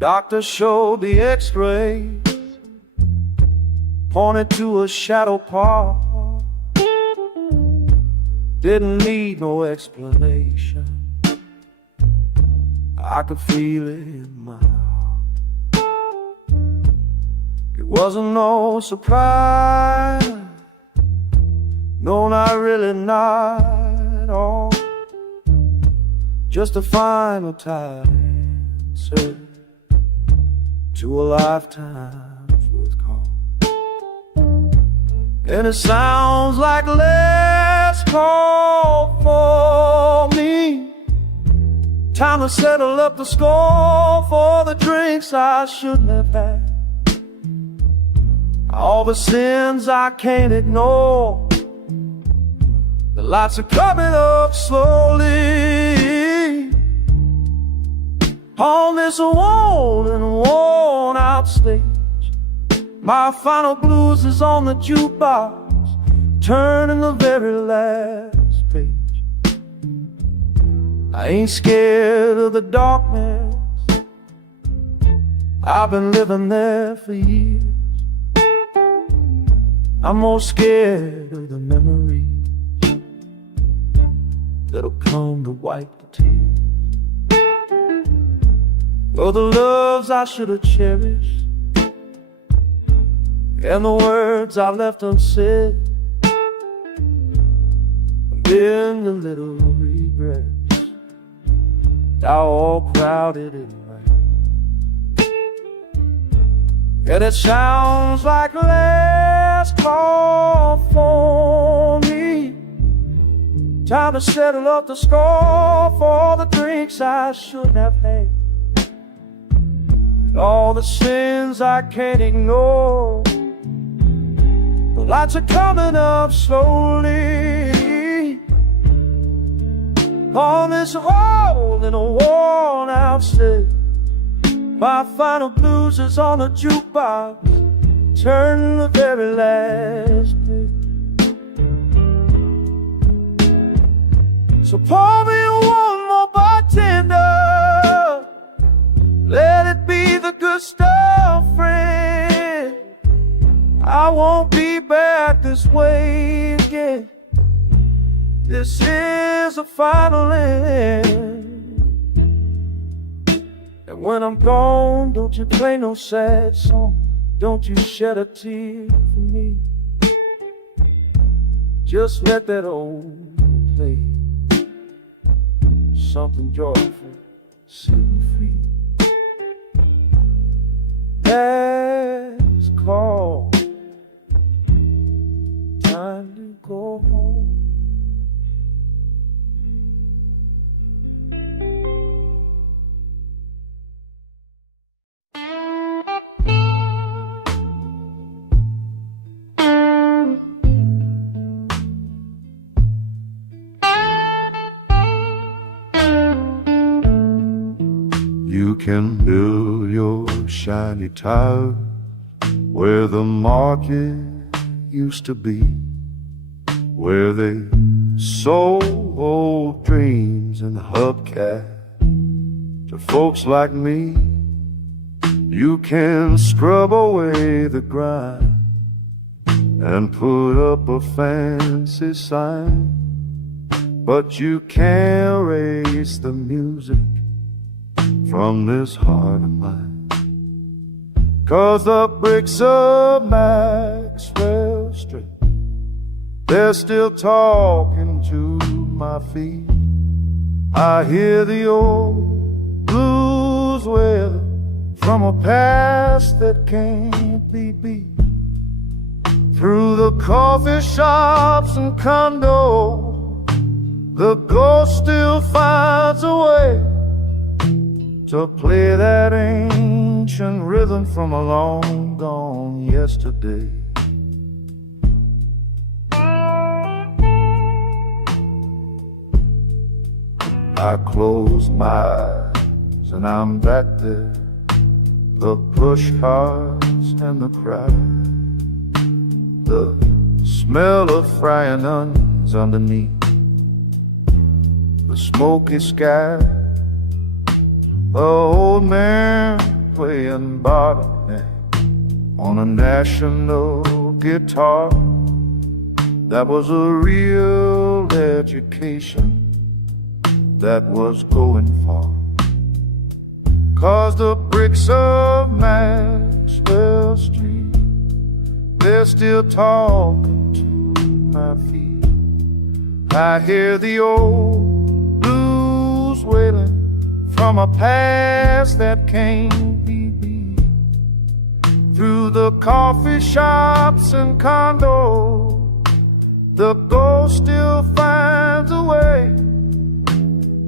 Doctor showed the x-ray, pointed to a shadow part. Didn't need no explanation, I could feel it in my heart. It wasn't no surprise, no, not really, not at all. Just a final time, sir, to a lifetime's worth call. And it sounds like last call for me. Time to settle up the score for the drinks I shouldn't have had, all the sins I can't ignore. The lights are coming up slowly on this worn and worn out stage. My final blues is on the jukebox, turning the very last page. I ain't scared of the darkness, I've been living there for years. I'm more scared of the memories that'll come to wipe the tears. Oh, the loves I should have cherished, and the words I left unsaid, and then the little regrets now all crowded in my head. And it sounds like last call for me. Time to settle up the score for the drinks I shouldn't have had, and all the sins I can't ignore. The lights are coming up slowly on this old and a worn out stage. My final blues is on the jukebox, turning the very last page. So pour me one more bartender, let it be the good stuff, friend. I won't be back this way again. This is a final end. And when I'm gone, don't you play no sad song, don't you shed a tear for me. Just let that old play something joyful, set me free. Last call, time to go home. You can build your shiny tower where the market used to be, where they sold old dreams and hubcaps to folks like me. You can scrub away the grime and put up a fancy sign, but you can't erase the music from this heart of mine. 'Cause the bricks of Maxwell Street, they're still talking to my feet. I hear the old blues weather from a past that can't be beat. Through the coffee shops and condos, the ghost still finds a way to play that ancient rhythm from a long gone yesterday. I close my eyes and I'm back there, the push cars and the crowd, the smell of frying onions underneath the smoky sky. The old man playing bottleneck on a national guitar. That was a real education that was going far. 'Cause the bricks of Maxwell Street, they're still talking to my feet. I hear the old blues wailing from a past that can't be beat. Through the coffee shops and condos, the ghost still finds a way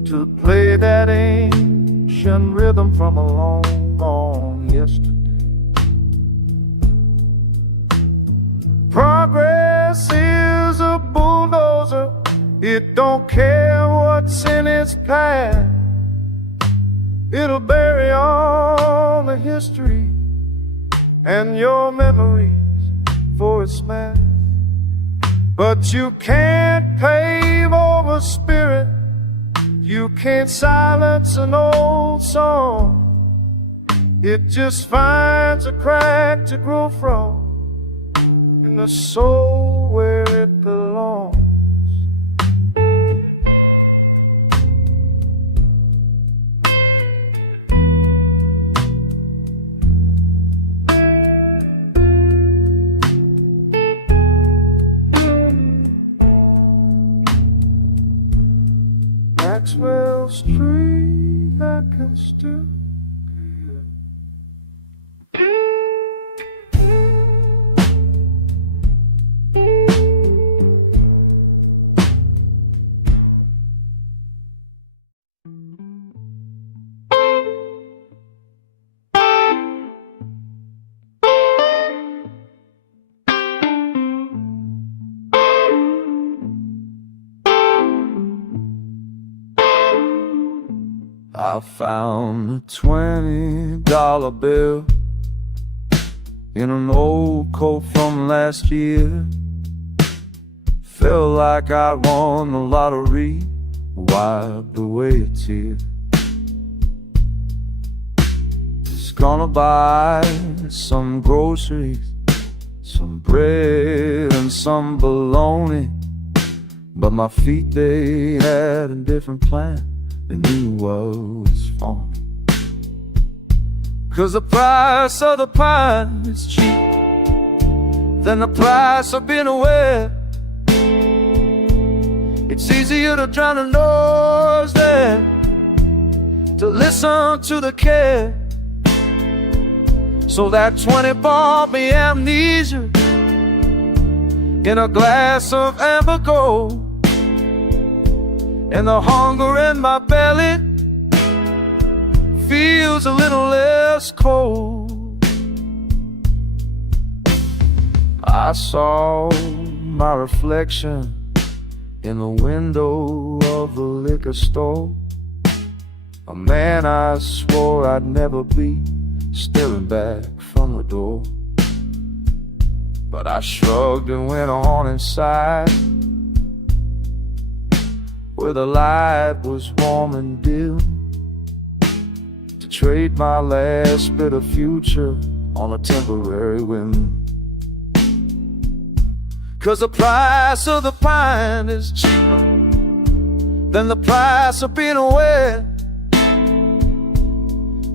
to play that ancient rhythm from a long gone yesterday. Progress is a bulldozer, it don't care what's in its path. It'll bury all the history and your memories for its math. But you can't pave over spirit, you can't silence an old song. It just finds a crack to grow from in the soul where it belongs. Maxwell Street, I can still I found a $20 bill in an old coat from last year. Felt like I won the lottery, wiped away a tear. Just gonna buy some groceries, some bread and some bologna. But my feet, they had a different plan. They knew what was for me. 'Cause the price of the pine is cheap than the price of being aware. It's easier to drown the noise than to listen to the care. So that 20 bought me amnesia in a glass of amber gold. And the hunger in my belly feels a little less cold. I saw my reflection in the window of the liquor store. A man I swore I'd never be, staring back from the door. But I shrugged and went on inside, where the light was warm and dim, to trade my last bit of future on a temporary whim. 'Cause the price of the pine is cheaper than the price of being aware.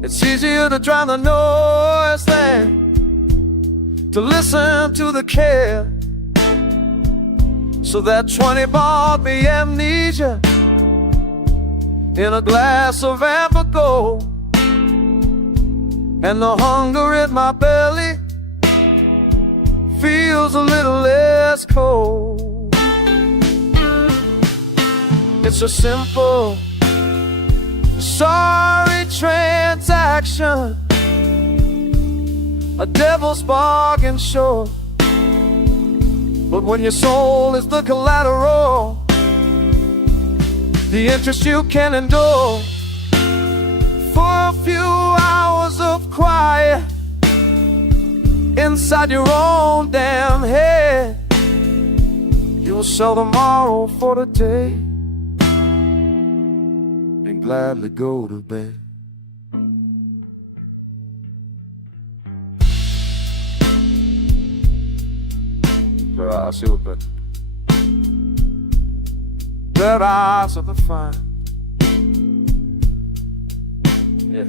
It's easier to drown the noise than to listen to the care. So that 20 bought me amnesia in a glass of amber gold. And the hunger in my belly feels a little less cold. It's a simple, sorry transaction, a devil's bargain, sure. But when your soul is the collateral, the interest you can endure. For a few hours of quiet inside your own damn head, you'll sell tomorrow for the day and gladly go to bed. Super. Red eyes of the fine. Yeah.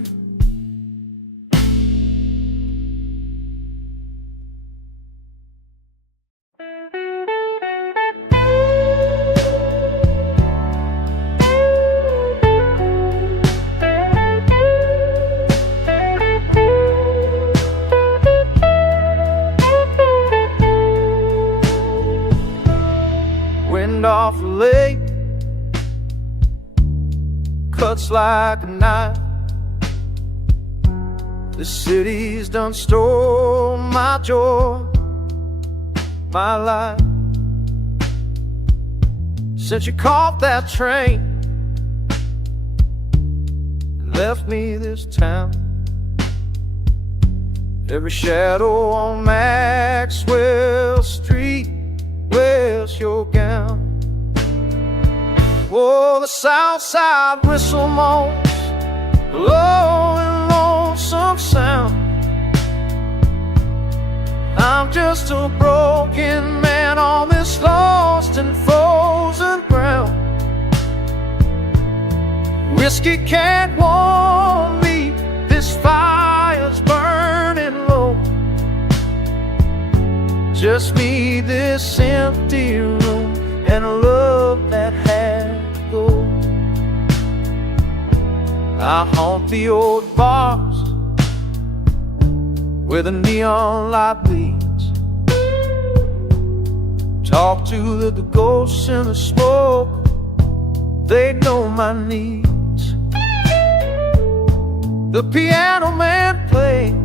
Wind off the lake cuts like a knife. The city's done stole my joy, my life. Since you caught that train and left me this town, every shadow on Maxwell Street wears your gown. Oh, the south side whistle moans, low and lonesome sound. I'm just a broken man on this lost and frozen ground. Whiskey can't warm me, this fire's burning low. Just me, this empty room, and a love that had to go. I haunt the old bars where the neon light bleeds. Talk to the ghosts in the smoke, they know my needs. The piano man played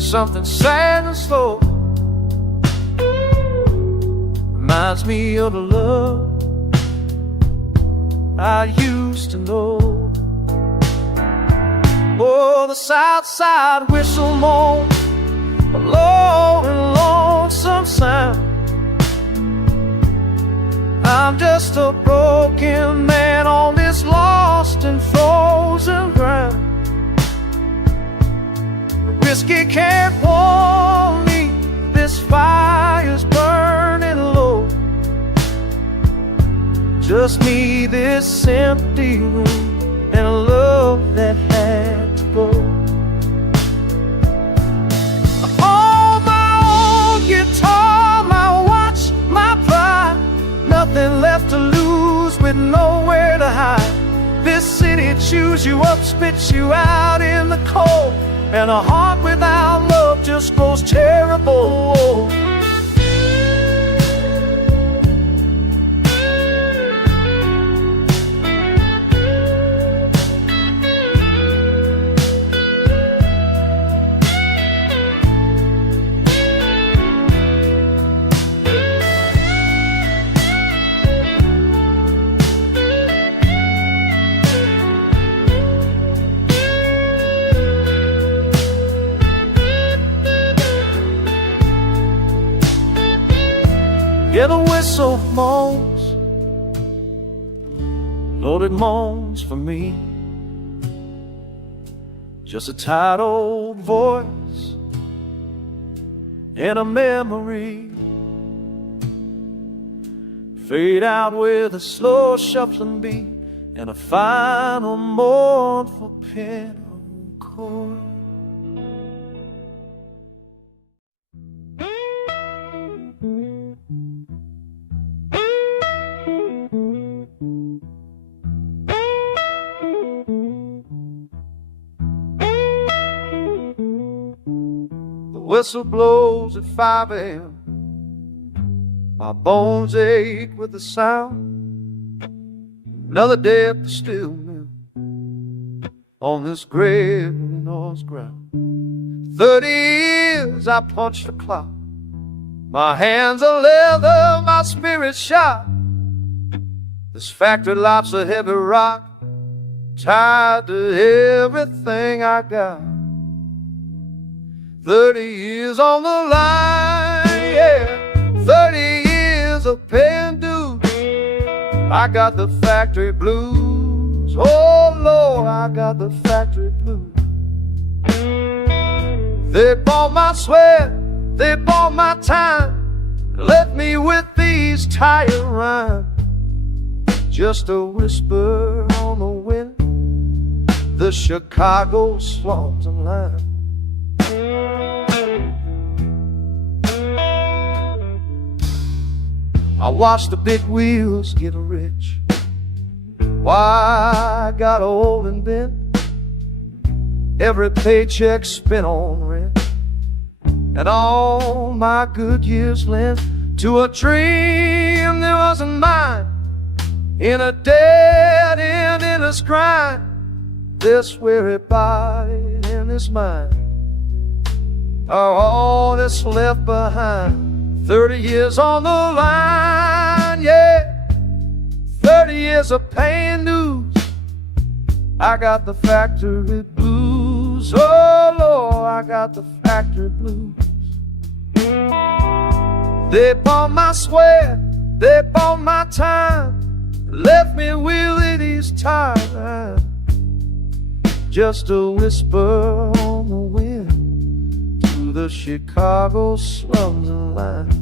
something sad and slow, reminds me of the love I used to know. Oh, the south side whistle moans, a low and lonesome sound. I'm just a broken man on this lost and frozen ground. Whiskey can't warm me, this fire's burning low. Just me, this empty room, and a love that had to go. Oh, my old guitar, my watch, my pride, nothing left to lose with nowhere to hide. This city chews you up, spits you out in the cold, and a heart without love just grows terrible. Yeah, the whistle moans, Lord, it moans for me. Just a tired old voice and a memory fade out with a slow shuffling beat and a final mournful piano chord. Whistle blows at 5 a.m. My bones ache with the sound. Another day at the steel mill, on this grave Illinois ground. 30 years I punched the clock. My hands are leather, my spirit's shot. This factory life's a heavy rock, tied to everything I got. 30 years on the line, yeah. 30 years of paying dues. I got the factory blues. Oh Lord, I got the factory blues. They bought my sweat, They bought my time, left me with these tired rhymes. Just a whisper on the wind, the Chicago slums and lines. I watched the big wheels get rich. Why I got old and bent? Every paycheck spent on rent, and all my good years lent to a dream that wasn't mine. In a dead end, in a grind, this weary body and this mind are all that's left behind. 30 years on the line, yeah, 30 years of paying dues. I got the factory blues, oh Lord, I got the factory blues. They bought my sweat, they bought my time, left me with these tired eyes. Just a whisper on the wind through the Chicago slums and lines.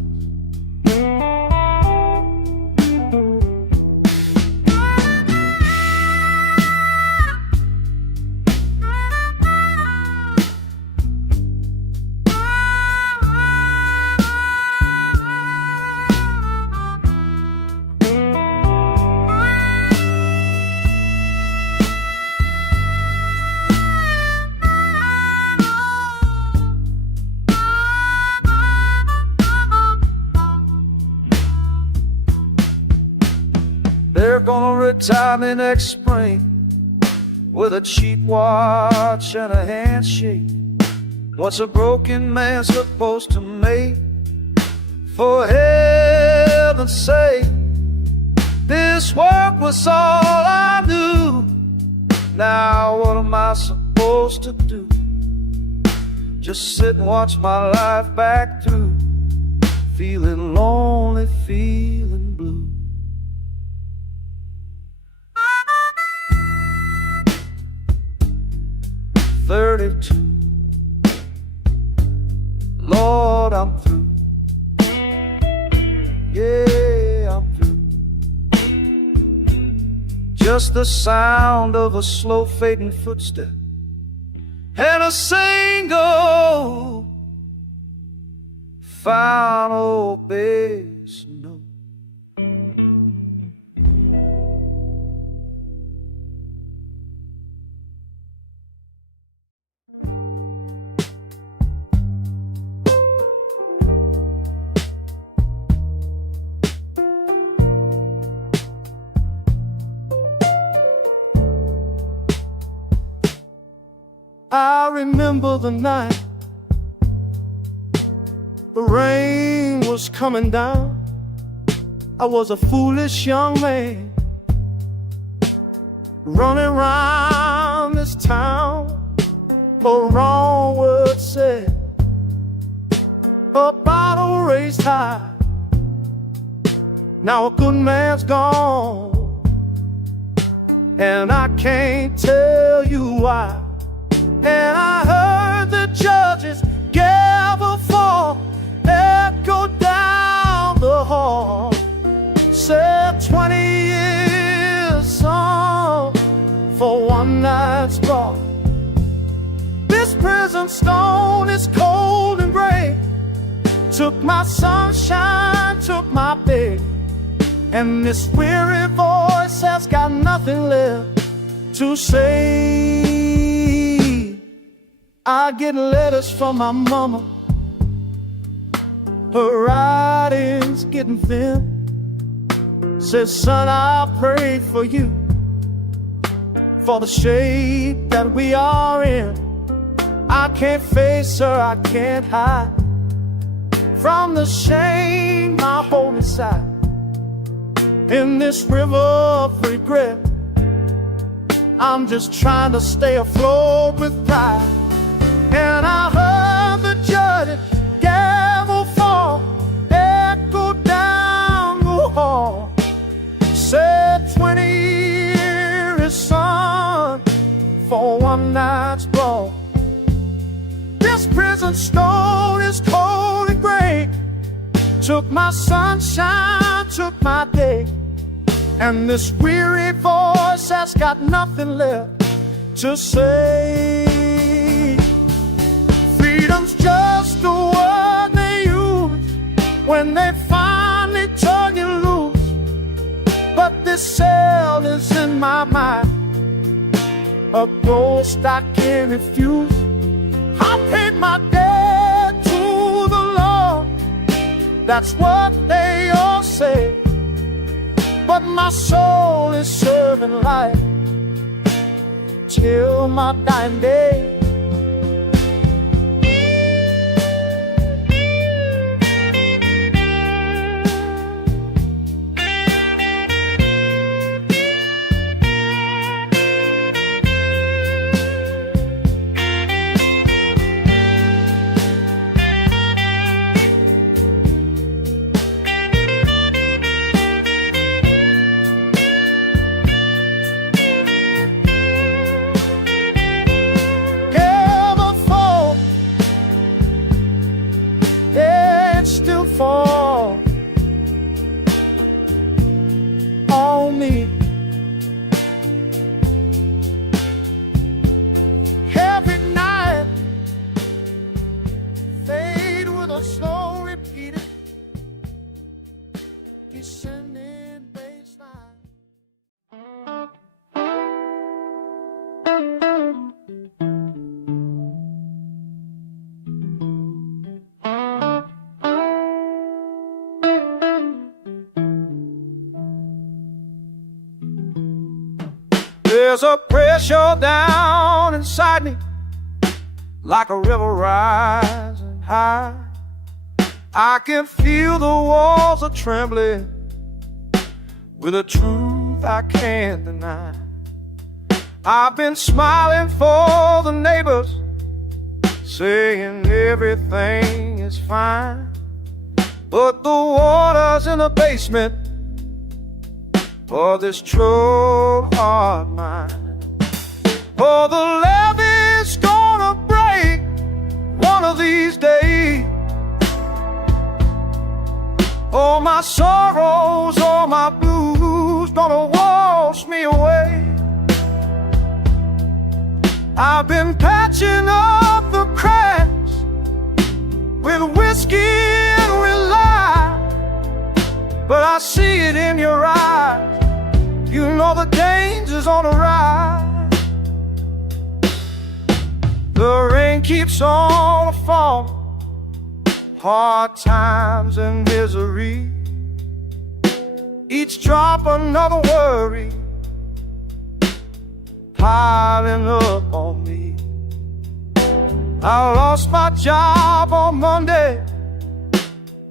They're gonna retire me next spring with a cheap watch and a handshake. What's a broken man supposed to make? For heaven's sake, this work was all I knew. Now what am I supposed to do? Just sit and watch my life back through, feeling lonely, feeling blue. 32, Lord, I'm through. Yeah, I'm through. Just the sound of a slow fading footstep and a single final bass note. I remember the night the rain was coming down. I was a foolish young man running around this town for wrong words said, a bottle raised high. Now a good man's gone, and I can't tell you why. And I heard the judge's gavel fall, echo down the hall. Said 20 years, son, for one night's brawl. This prison stone is cold and gray. Took my sunshine, took my bed, and this weary voice has got nothing left to say. I get letters from my mama, her writing's getting thin. Says, son, I pray for you, for the shape that we are in. I can't face her, I can't hide from the shame I hold inside. In this river of regret, I'm just trying to stay afloat with pride. And I heard the judge's gavel fall, echo down the hall. Said 20 years, son, for one night's brawl. This prison stone is cold took my sunshine, took my day, and this weary voice has got nothing left to say. Freedom's just a word they use when they finally turn you loose. But this cell is in my mind, a ghost I can't refuse. I paid my debt to the Lord, that's what they all say. But my soul is serving life till my dying day. Fall on me. Every night fade with a slow repeated descending bass line. There's a pressure down inside me, like a river rising high. I can feel the walls are trembling with a truth I can't deny. I've been smiling for the neighbors, saying everything is fine, but the water's in the basement for this troubled heart mine. For the levee's gonna break one of these days. All my sorrows, all my blues gonna wash me away. I've been patching up the cracks with whiskey and with lime, but I see it in your eyes. You know the danger's on the rise. The rain keeps on falling, hard times and misery, each drop another worry piling up on me. I lost my job on Monday,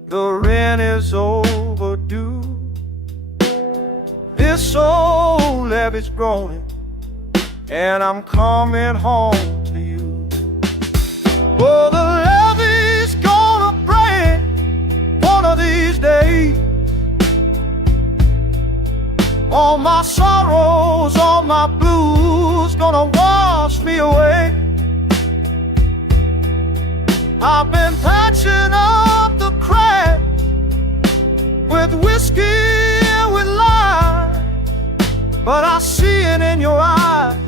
the rent is overdue. This old levee's growing, and I'm coming home to you. Oh, the levee's gonna break one of these days. All my sorrows, all my blues gonna wash me away. I've been patching up the cracks with whiskey and with lime, but I see it in your eyes.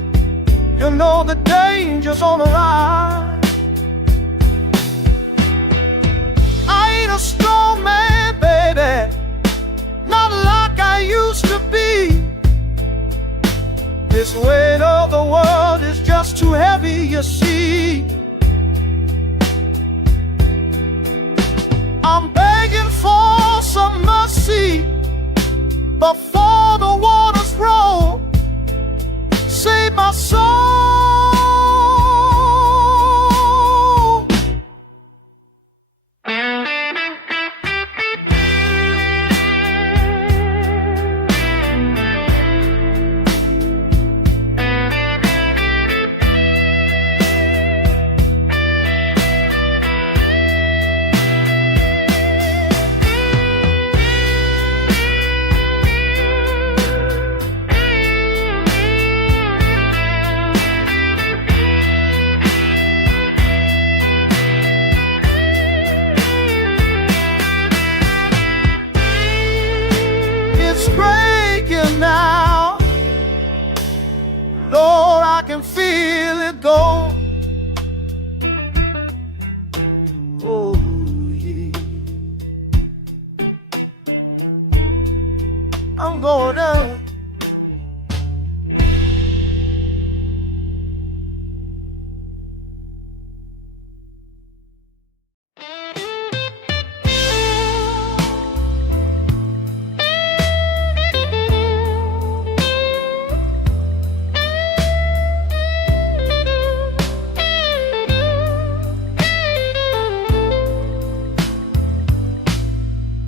You know the danger's on the rise. I ain't a strong man, baby, not like I used to be. This weight of the world is just too heavy, you see. I'm begging for some mercy before the waters roll. Save my soul. I can feel it go. Oh, yeah. I'm going up.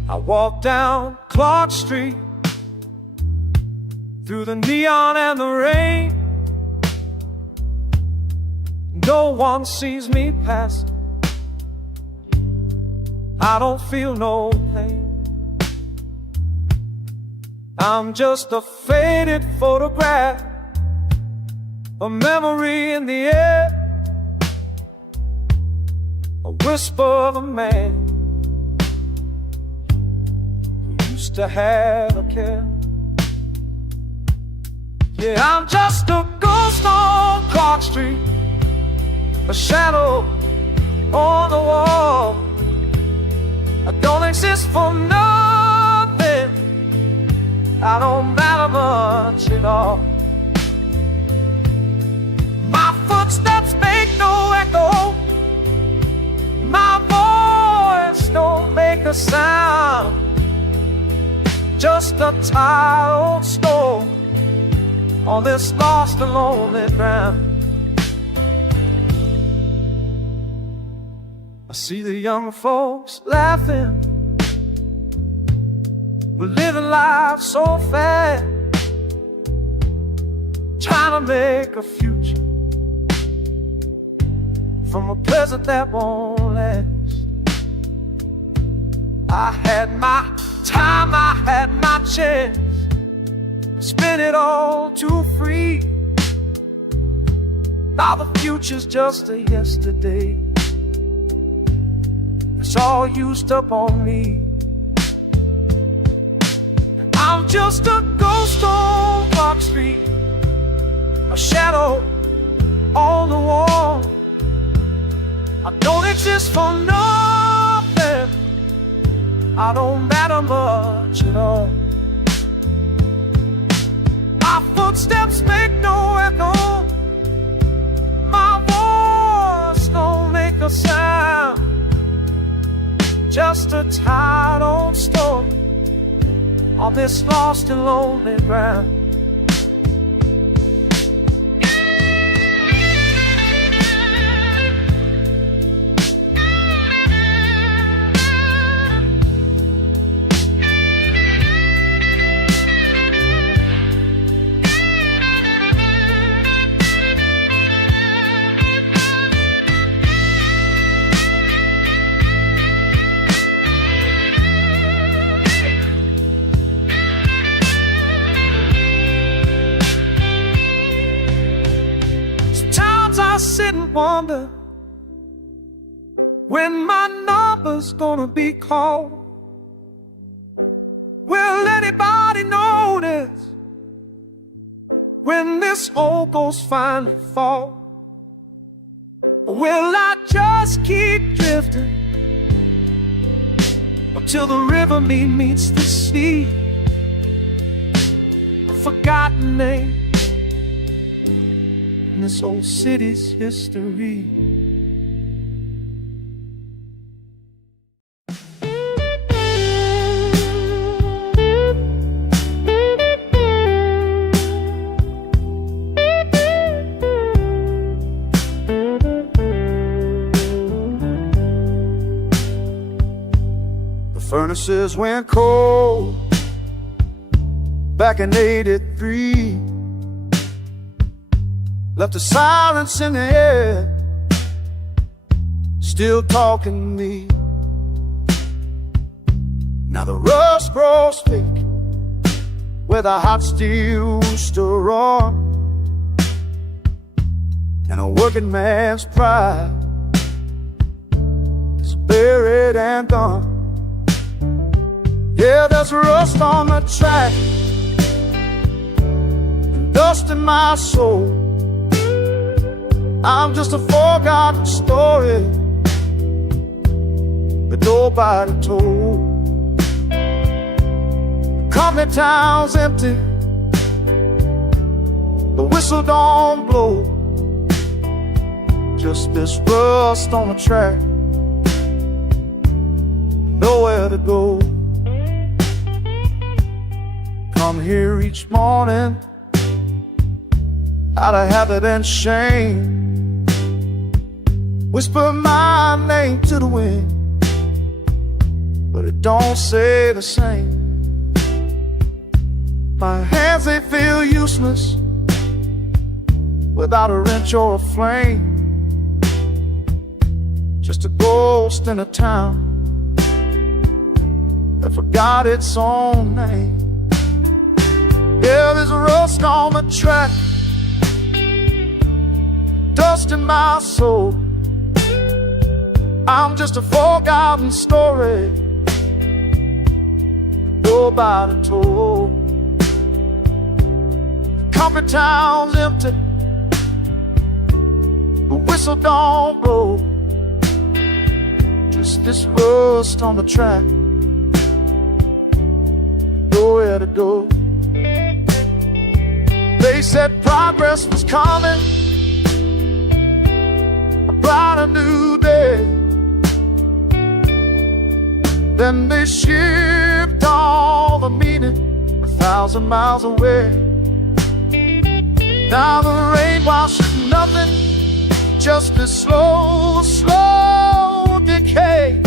I walk down Clark Street, through the neon and the rain. No one sees me pass. I don't feel no pain. I'm just a faded photograph, a memory in the air, a whisper of a man to have a care. Yeah, I'm just a ghost on Clark Street, a shadow on the wall. I don't exist for nothing, I don't matter much at all. My footsteps make no echo, my voice don't make a sound. Just a tired old stone on this lost and lonely ground. I see the young folks laughing, we're living life so fast, trying to make a future from a present that won't last. I had my time, I had my chance, spent it all too free. Now the future's just a yesterday, it's all used up on me. I'm just a ghost on Clark Street, a shadow on the wall. I don't exist for nothing, I don't matter much at all. My footsteps make no echo, my voice don't make a sound. Just a tired old story on this lost and lonely ground. Sit and wonder when my number's gonna be called. Will anybody notice when this whole ghost finally fall? Or will I just keep drifting until the river meets the sea? A forgotten name in this old city's history. The furnaces went cold back in '83. Left a silence in the air, still talking to me. Now the rust grows thick where the hot steel used to run, and a working man's pride is buried and done. Yeah, there's rust on the track and dust in my soul. I'm just a forgotten story that nobody told. Company town's empty, the whistle don't blow. Just this rust on the track, nowhere to go. Come here each morning out of habit and shame, whisper my name to the wind, but it don't say the same. My hands, they feel useless without a wrench or a flame. Just a ghost in a town that forgot its own name. Yeah, there's rust on the track, dust in my soul. I'm just a forgotten story nobody told. Company town's empty, the whistle don't blow. Just this rust on the track, nowhere to go. They said progress was coming, a brighter new day. Then they shipped all the meaning 1,000 miles away. Now the rain washes nothing, just this slow, slow decay.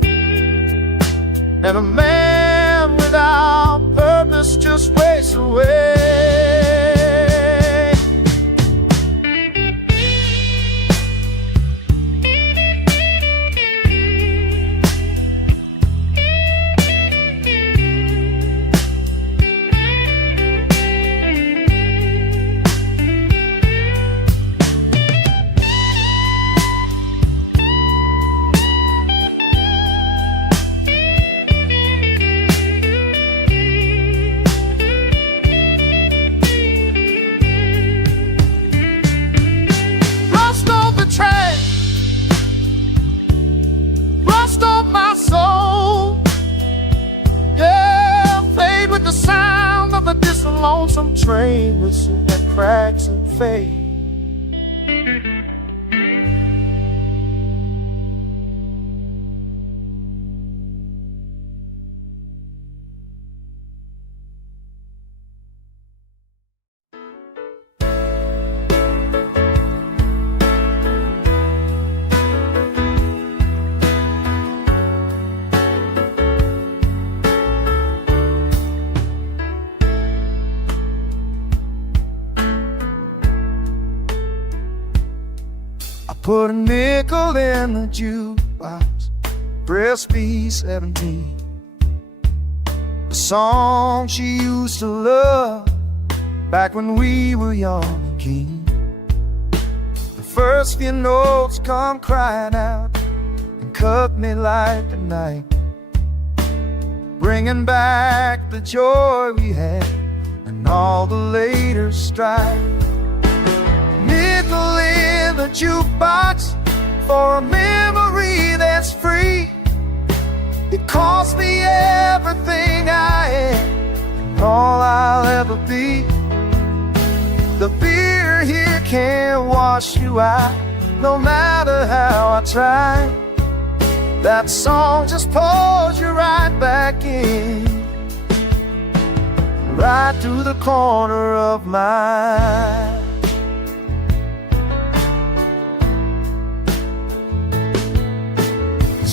And a man without purpose just wastes away. Lonesome train whistle that cracks and fades. Put a nickel in the jukebox, press B17. The song she used to love back when we were young and keen. The first few notes come crying out and cut me like a knife, bringing back the joy we had and all the later strife. Nickel in the jukebox for a memory that's free. It cost me everything I am and all I'll ever be. The beer here can't wash you out, no matter how I try. That song just pulls you right back in, right through the corner of my eye.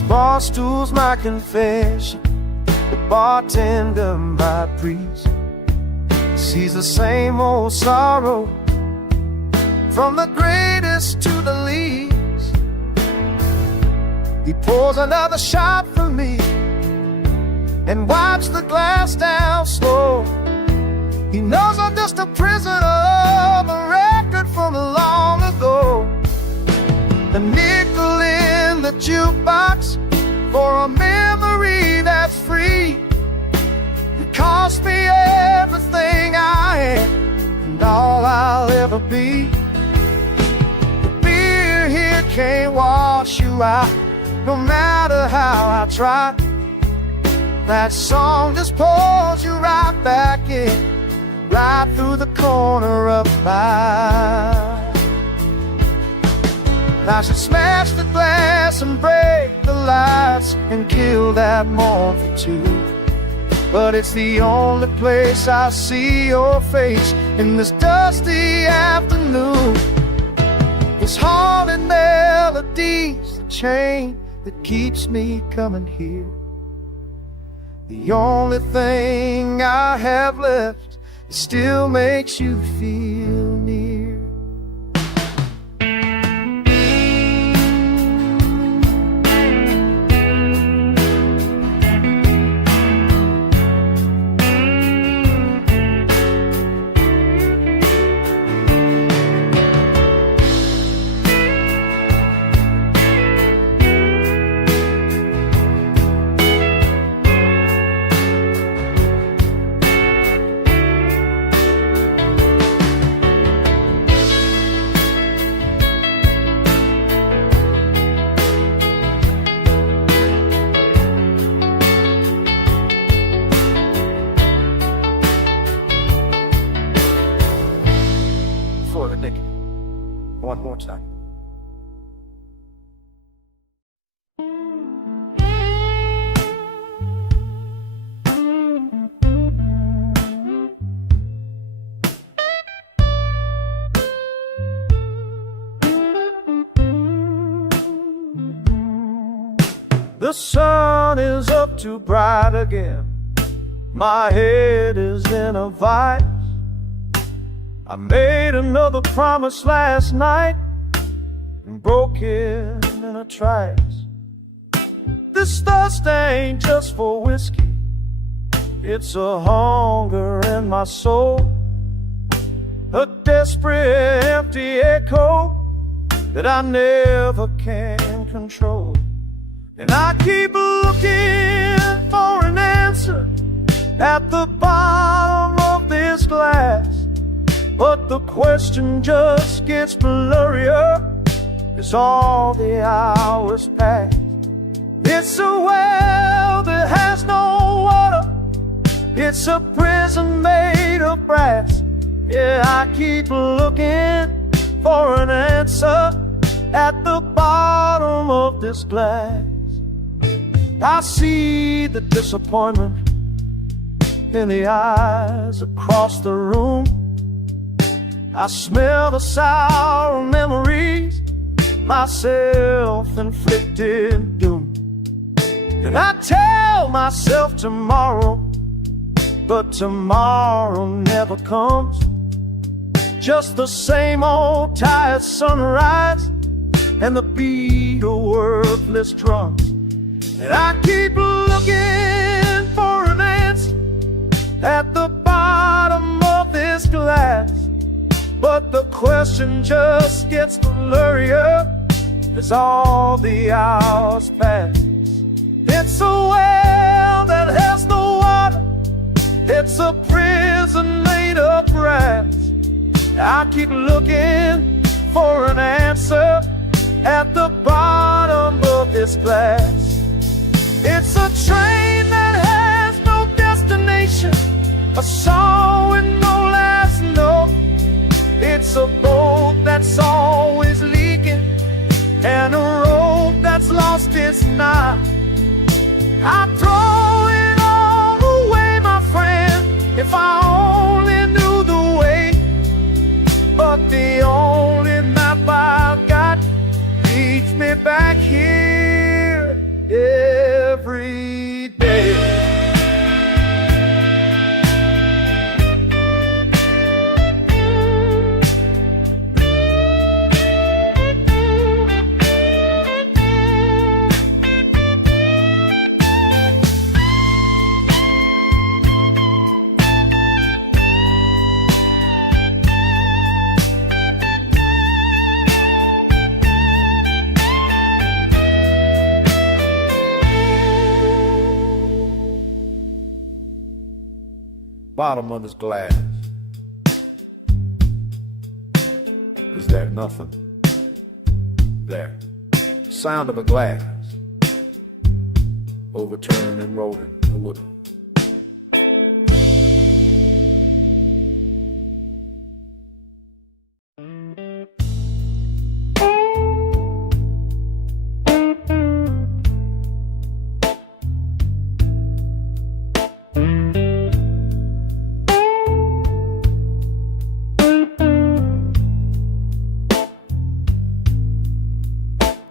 Bar stool's my confession, the bartender my priest. Sees the same old sorrow, from the greatest to the least. He pours another shot for me and wipes the glass down slow. He knows I'm just a prisoner of a record from long ago. The nickel in the jukebox for a memory that's free. It cost me everything I am and all I'll ever be. can't wash you out, no matter how I try. That song just pulls you right back in, right through the corner of my eye. Now she smashed the glass and break the lights and kill that mournful tune. But it's the only place I see your face in this dusty afternoon. This haunted melody's the chain that keeps me coming here. The only thing I have left, it still makes you feel near. One more time. The sun is up too bright again. My head is in a vice. I made another promise last night and broke it in a trice. This thirst ain't just for whiskey, it's a hunger in my soul, a desperate empty echo that I never can control. And I keep looking for an answer at the bottom of this glass, but the question just gets blurrier as all the hours pass. It's a well that has no water, it's a prison made of brass. Yeah, I keep looking for an answer at the bottom of this glass. I see the disappointment in the eyes across the room. I smell the sour memories, my self-inflicted doom. And I tell myself tomorrow, but tomorrow never comes. Just the same old tired sunrise and the beat of worthless drums. And I keep looking for an answer at the bottom of this glass, but the question just gets blurrier as all the hours pass. It's a well that has no water, it's a prison made of brass. I keep looking for an answer at the bottom of this glass. It's a train that has no destination, a song with no last note. It's a boat that's always leaking, and a road that's lost its knot. I'd throw it all away, my friend, if I only knew the way. But the only map I've got leads me back here every day. Bottom of this glass, is there nothing? There, sound of a glass overturned and rolling in the wood.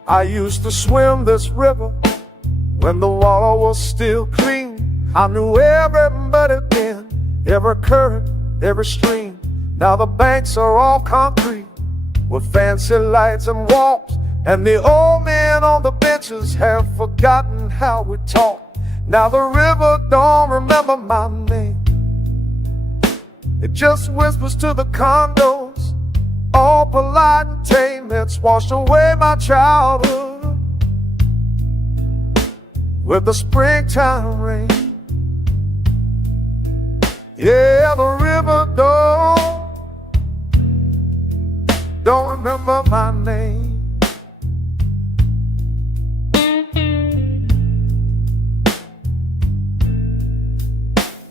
I used to swim this river when the water was still clean. I knew every muddy bend, every current, every stream. Now the banks are all concrete with fancy lights and walks, and the old men on the benches have forgotten how we talked. Now the river don't remember my name. It just whispers to the condos, all polite and tame. It's washed away my childhood with the springtime rain. Yeah, the river don't remember my name.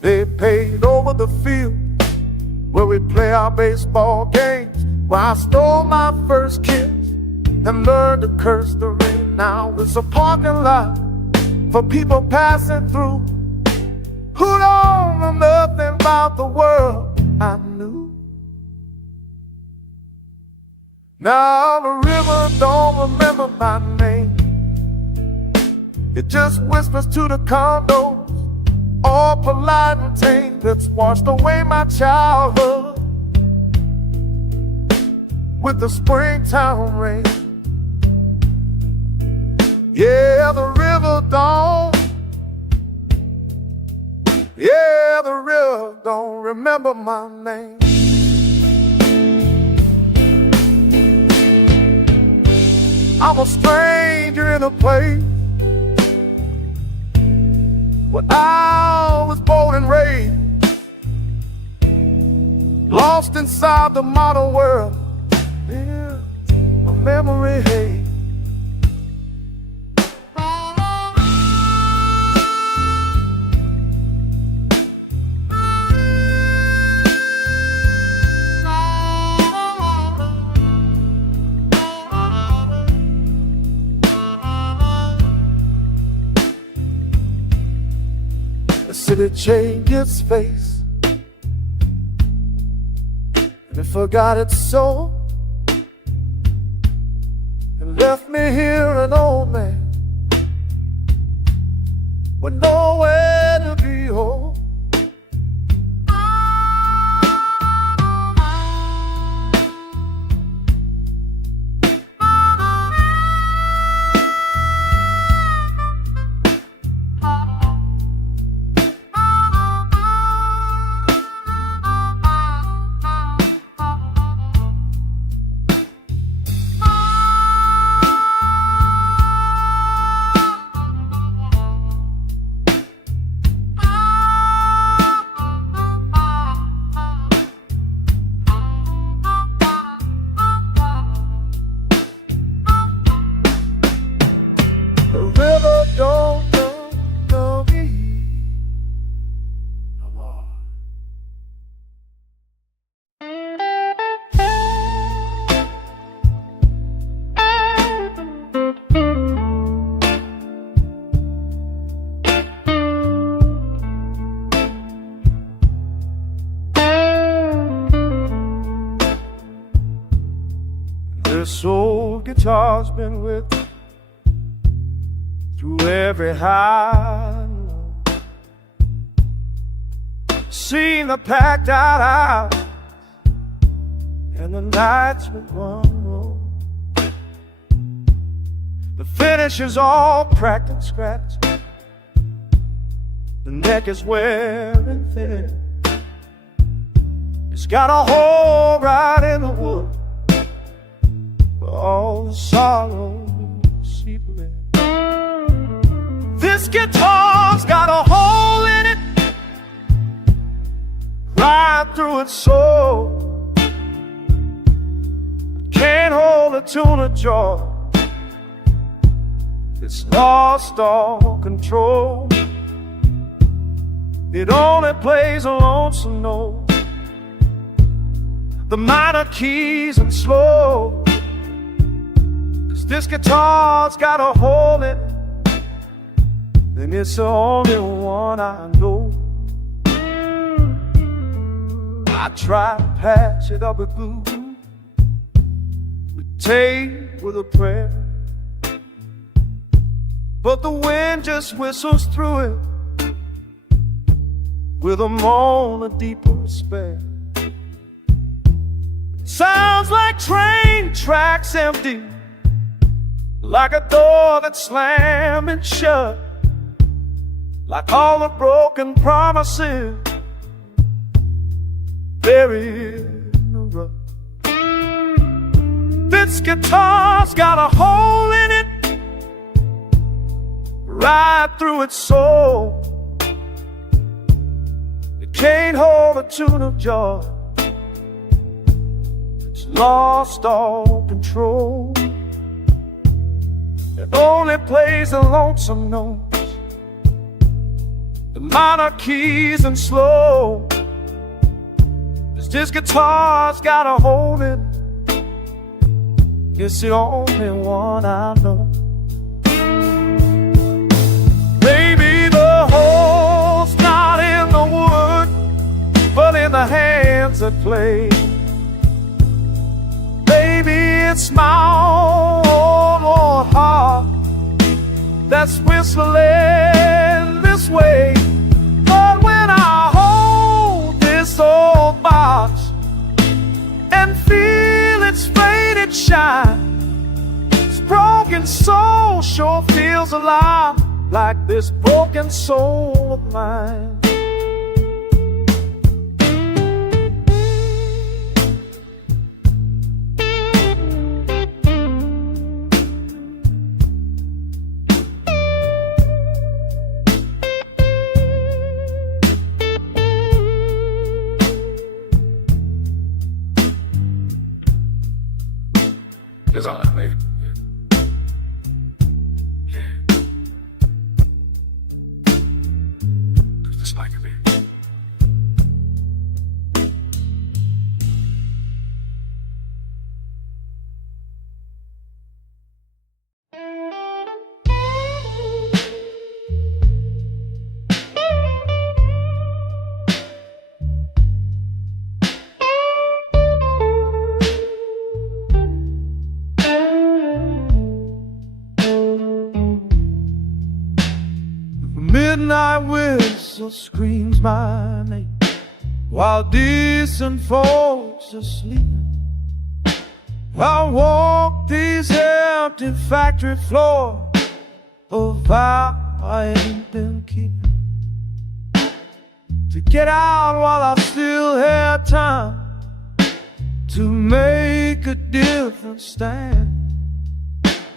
They paved over the field where we play our baseball games, where I stole my first kiss and learned to curse the rain. Now it's a parking lot for people passing through who don't know nothing about the world I knew. Now the river don't remember my name. It just whispers to the condos, all polite and tame. It's washed away my childhood with the springtime rain. Yeah, the river don't remember my name. I'm a stranger in a place where I was born and raised, lost inside the modern world. Yeah, a memory haze. The city changed its face, and it forgot its soul, and left me here an old man with nowhere to be home. The river don't know me no more. This old guitar's been with me through every high and low. Seen the packed out house and the nights with one roll. The finish is all cracked and scratched, the neck is wearing thin. It's got a hole right in the wood where all the sorrow seep in. This guitar's got a hole in it right through its soul. Can't hold a tune of joy It's lost all control. It only plays a lonesome note, the minor keys and slow. 'Cause this guitar's got a hole in it, and it's the only one I know. I try to patch it up with glue, with tape, with a prayer, but the wind just whistles through it with a moan of deeper despair. Sounds like train tracks empty, like a door that's slamming shut, like all the broken promises buried in the rut. This guitar's got a hole in it, right through its soul. It can't hold a tune of joy, it's lost all control. It only plays the lonesome notes, the minor keys and slow. This guitar's got a hole in it, it's the only one I know. Maybe the hole's not in the wood, but in the hands that play. Maybe it's my own heart that's whistling this way. But when I hold this old box and feel its faded shine, this broken soul sure feels alive, like this broken soul of mine. It's on that, maybe. Just like it, baby. Midnight whistle screams my name while decent folks are sleeping. I walk these empty factory floors, a vow I ain't been keeping, to get out while I still have time to make a different stand.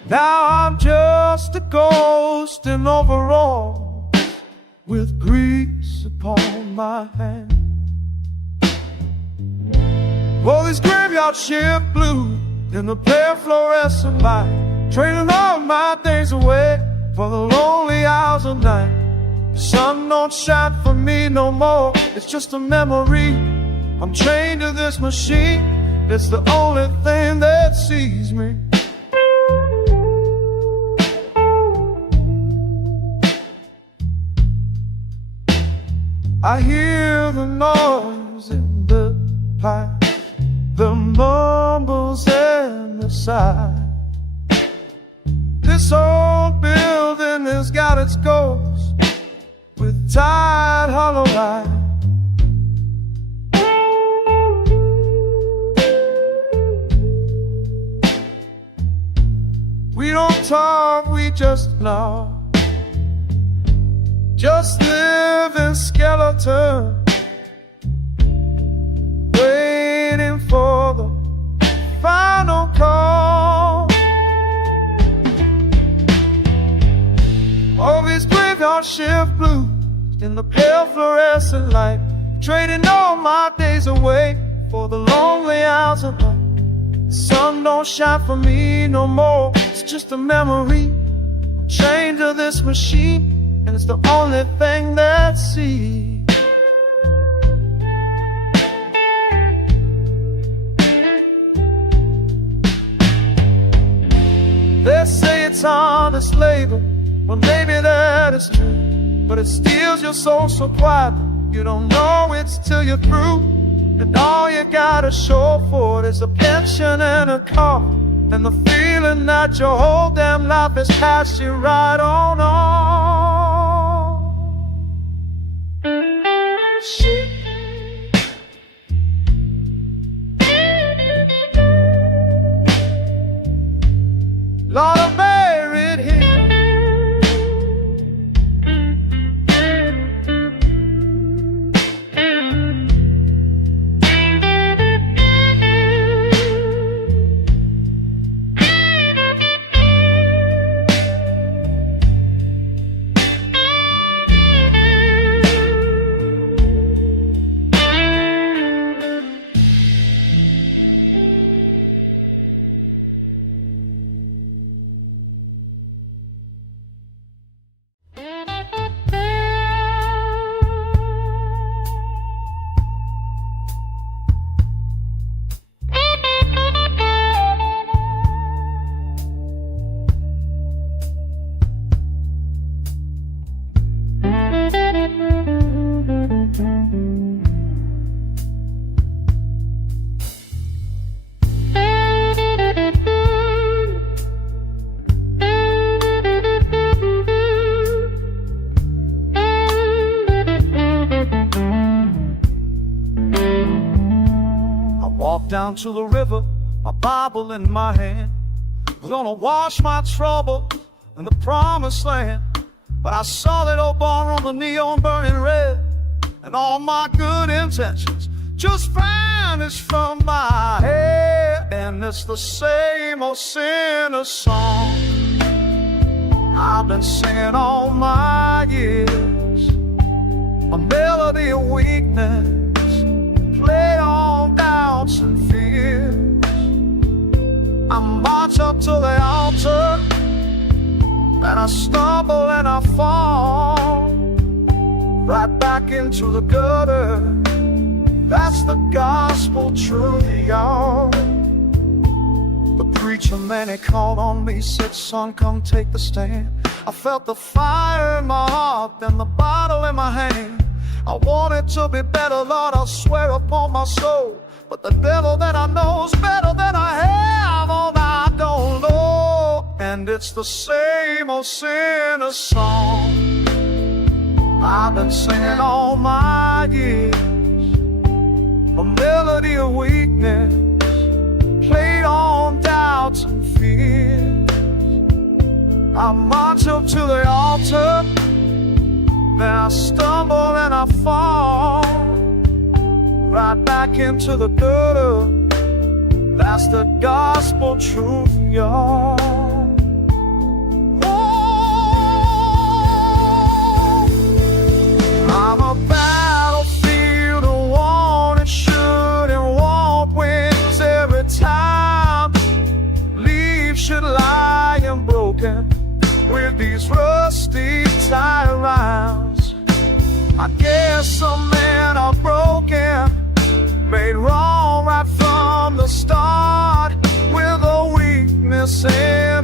Now I'm just a ghost in overalls with grease upon my hand. Well, this graveyard shift blue in the pale fluorescent light, trading all my days away for the lonely hours of night. The sun don't shine for me no more, it's just a memory. I'm chained to this machine, it's the only thing that sees me. I hear the noise in the pipe, the mumbles and the sigh. This old building has got its ghost with tired hollow light. We don't talk, we just know. Just living skeleton, waiting for the final call. All these graveyard shift blues in the pale fluorescent light, trading all my days away for the lonely hours of night. The sun don't shine for me no more, it's just a memory. chained to this machine, and it's the only thing that sees. They say it's honest labor, well maybe that is true, but it steals your soul so quietly, you don't know it's till you're through. And all you gotta show for it is a pension and a car, and the feeling that your whole damn life has passed you right on. Lord, I'm buried here. Down to the river, my Bible in my hand. I'm gonna wash my trouble in the promised land. But I saw that old bar on the neon burning red, and all my good intentions just vanished from my head. And it's the same old sinner song I've been singing all my years, a melody of weakness played on doubts and fears. I march up to the altar, and I stumble and I fall right back into the gutter. That's the gospel truth, y'all. The preacher man, he called on me, said, son, come take the stand. I felt the fire in my heart and the bottle in my hand. I want it to be better, Lord, I'll swear upon my soul. But the devil that I know's better than I have, oh, I don't know. And it's the same old sinner song I've been singing all my years, a melody of weakness played on doubts and fears. I march up to the altar, then I stumble and I fall right back into the gutter. That's the gospel truth, y'all. Oh, I'm a battlefield of want and should and won't wins every time. Leaves should lie unbroken with these rusty tire rounds. I guess some men are broken, made wrong right from the start, with a weakness in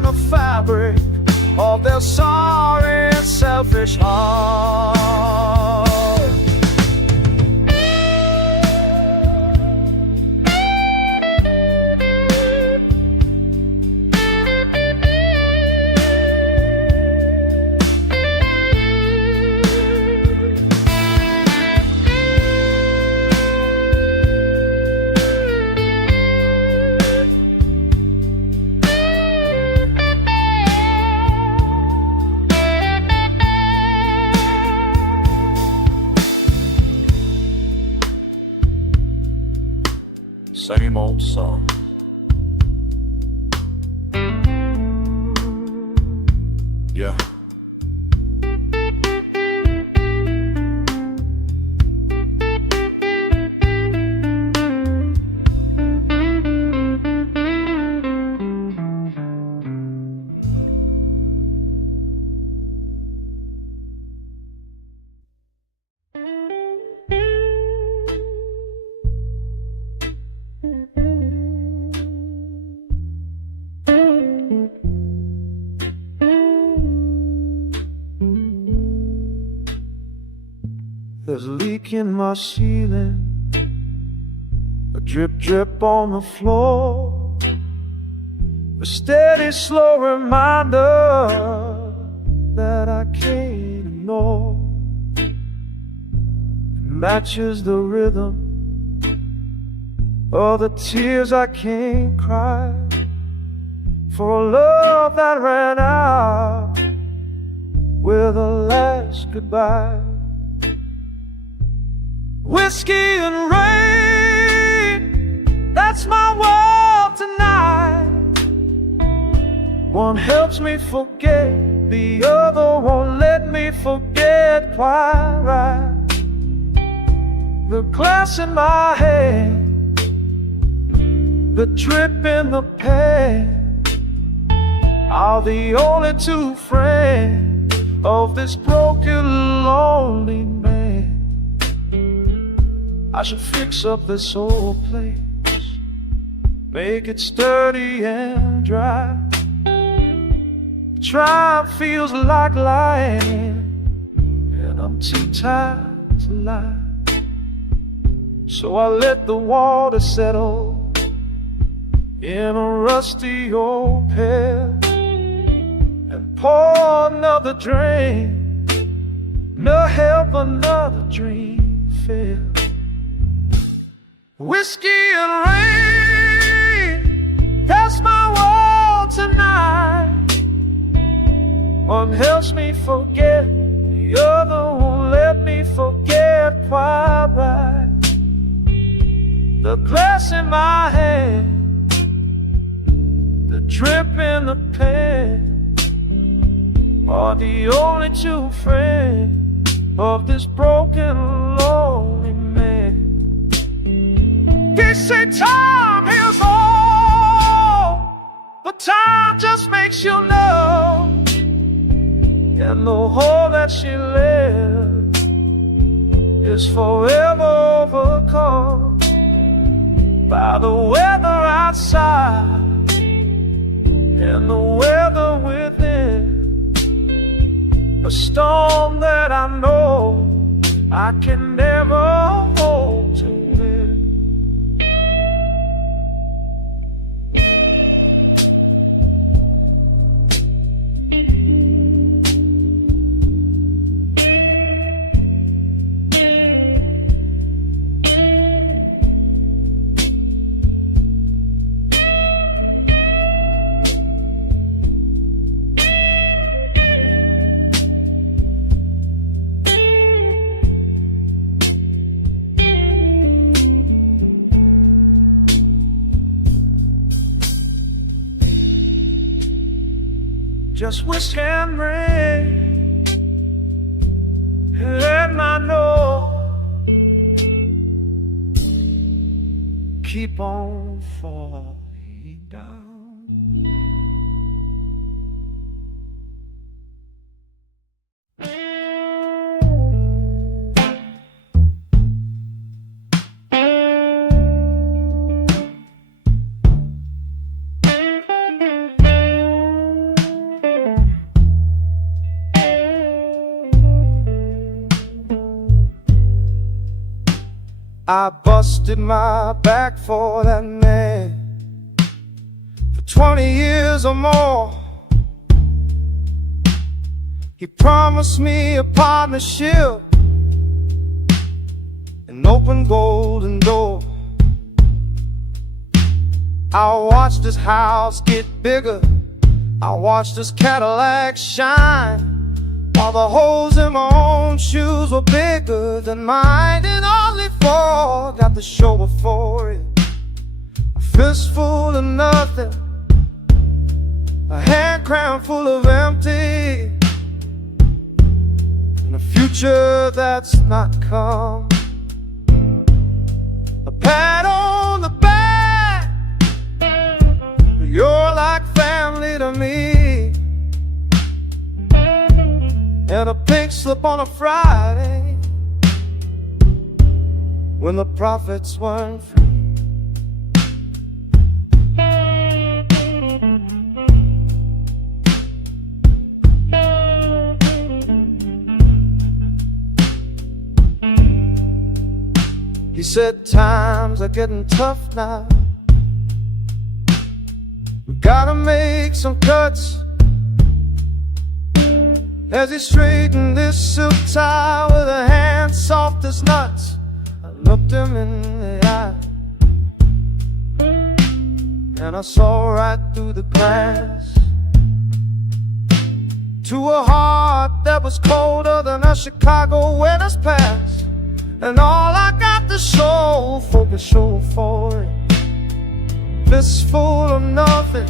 There's a leak in my ceiling, a drip drip on the floor, a steady slow reminder that I can't ignore. It matches the rhythm of the tears I can't cry for a love that ran out with a last goodbye. Whiskey and rain, that's my world tonight. One helps me forget, the other won't let me forget quite right. The glass in my hand, the drip in the pan are the only two friends of this broken, lonely man. I should fix up this old place, make it sturdy and dry. Try feels like lying, and I'm too tired to lie. So I let the water settle in a rusty old pail and pour another drink. No help, another dream fail. Whiskey and rain, that's my world tonight. One helps me forget, the other won't let me forget quite right. The glass in my hand, the drip in the pan are the only two friends of this broken, lonely man. They say time heals all, but time just makes you know. And the hole that she left is forever overcome by the weather outside and the weather within. A storm that I know I can never hold to win. Just whiskey and rain, and I know keep on falling down. I busted my back for that man for 20 years or more. He promised me a partnership, an open golden door. I watched this house get bigger, I watched this Cadillac shine, while the holes in my own shoes were bigger than mine. And only four got the show before it, a fistful of nothing, a hand crammed full of empty, and a future that's not come. A pat on the back, you're like family to me, and a pink slip on a Friday when the profits weren't free. said times are getting tough now. We gotta make some cuts. As he straightened this silk tie with a hand soft as nuts, I looked him in the eye, and I saw right through the glass to a heart that was colder than a Chicago winter's pass. And all I got to show, focus, show for it, fistful of nothing,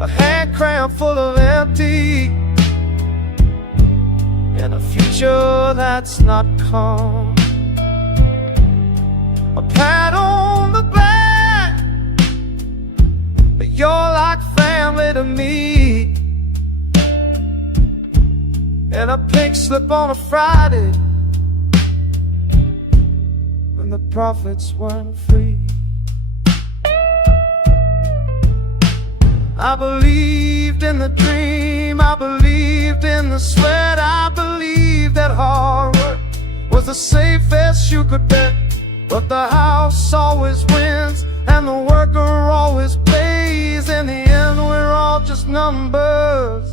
a hand cramp full of empty, and a future that's not come. A pat on the back, but you're like family to me, and a pink slip on a Friday when the profits weren't free. I believed in the dream, I believed in the sweat, I believed that hard work was the safest you could bet. But the house always wins, and the worker always pays. In the end, we're all just numbers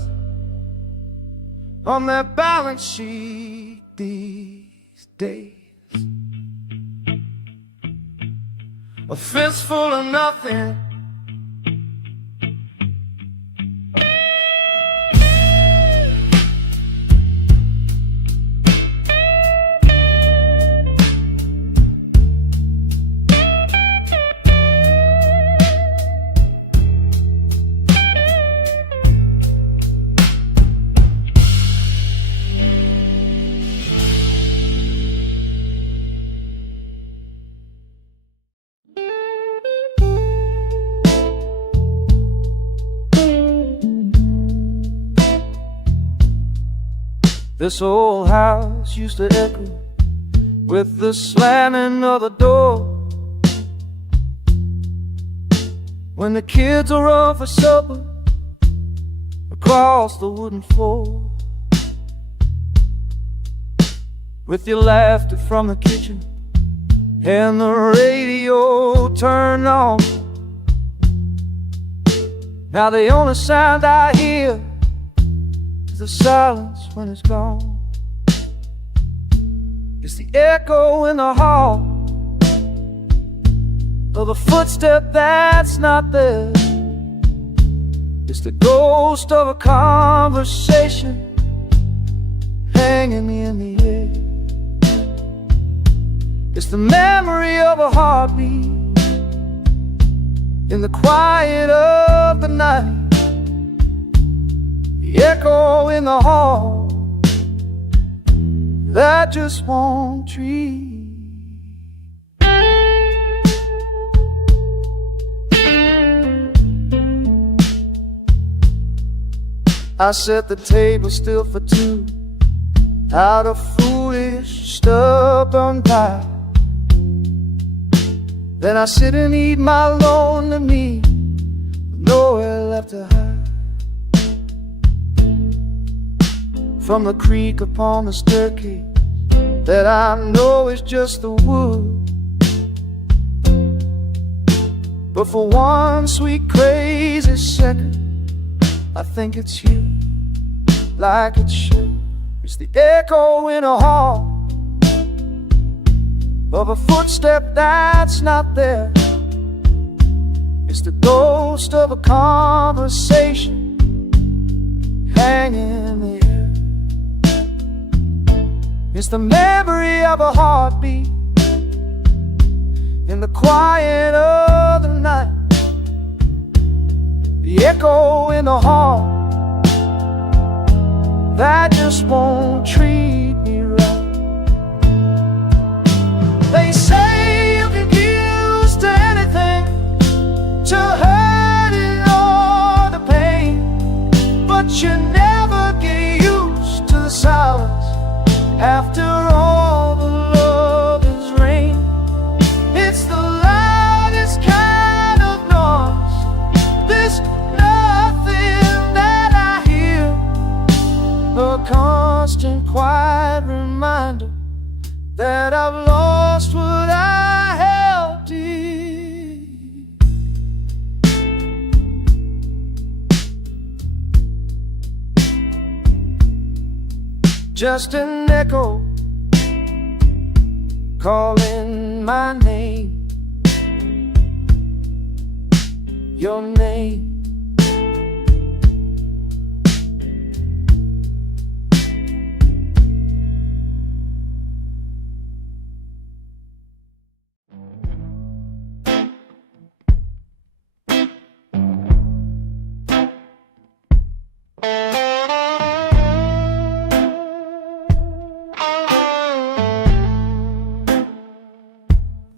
on that balance sheet these days. A fistful of nothing, this old house used to echo with the slamming of the door when the kids were up for supper across the wooden floor. With your laughter from the kitchen and the radio turned on, now the only sound I hear is the silence when it's gone. It's the echo in the hall of a footstep that's not there. It's the ghost of a conversation hanging in the air. It's the memory of a heartbeat in the quiet of the night. The echo in the hall that just won't treat. I set the table still for two out of foolish, stubborn pride. Then I sit and eat my lonely meal, nowhere left to hide. From the creak upon the staircase that I know is just the wood, but for one sweet crazy second I think it's you, like it should. It's the echo in a hall of a footstep that's not there. It's the ghost of a conversation hanging in the air. It's the memory of a heartbeat in the quiet of the night. The echo in the hall that just won't treat me right. They say you can get used to anything, to hurting or the pain, but you never get used to the silence after all the love is rain. It's the loudest kind of noise, this nothing that I hear, a constant quiet reminder that I've lost lost what I held dear. Just an echo calling my name, your name.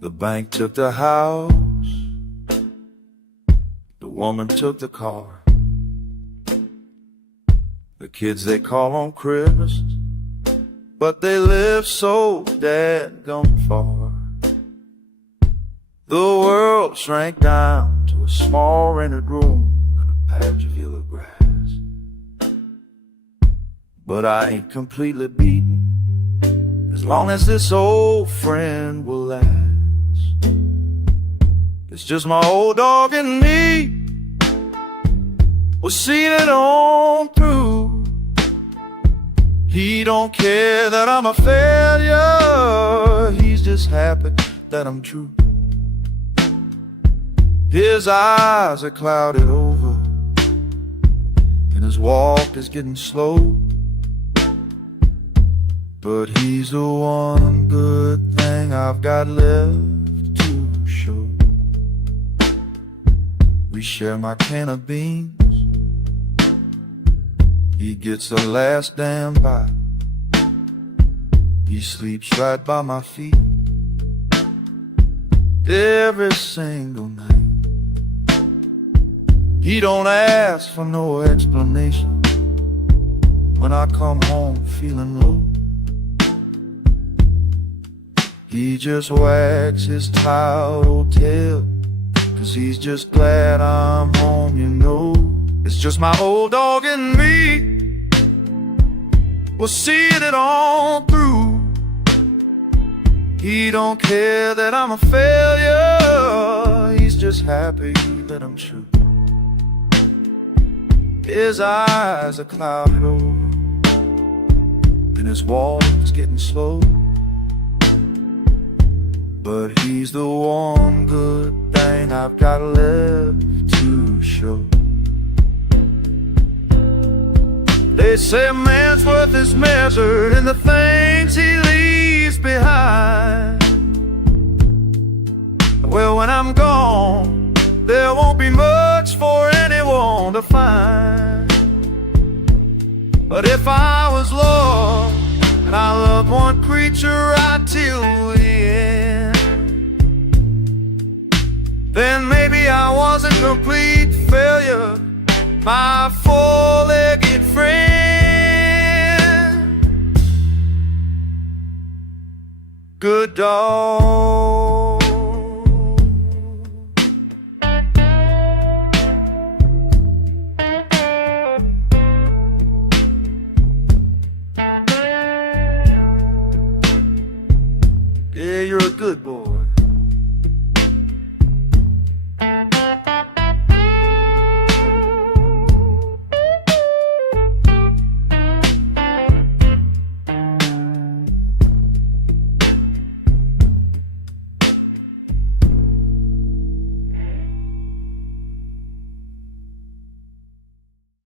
The bank took the house, the woman took the car, the kids they call on Christmas, but they live so dadgum far. The world shrank down to a small rented room and a patch of yellow grass. But I ain't completely beaten as long as this old friend will last. It's just my old dog and me. We'll see it on through. He don't care that I'm a failure. He's just happy that I'm true. His eyes are clouded over and his walk is getting slow. But he's the one good thing I've got left to show. We share my can of beans. He gets the last damn bite. He sleeps right by my feet every single night. He don't ask for no explanation when I come home feeling low. He just wags his tired old tail, 'cause he's just glad I'm home, you know. It's just my old dog and me. We'll see it on through. He don't care that I'm a failure. He's just happy that I'm true. His eyes are clouded over and his walk is getting slow. But he's the one good thing I've got left to show. They say a man's worth is measured in the things he leaves behind. Well, when I'm gone, there won't be much for anyone to find. But if I was lost and I loved one creature right till the end, then maybe I was a complete failure, my four-legged friend. Good dog.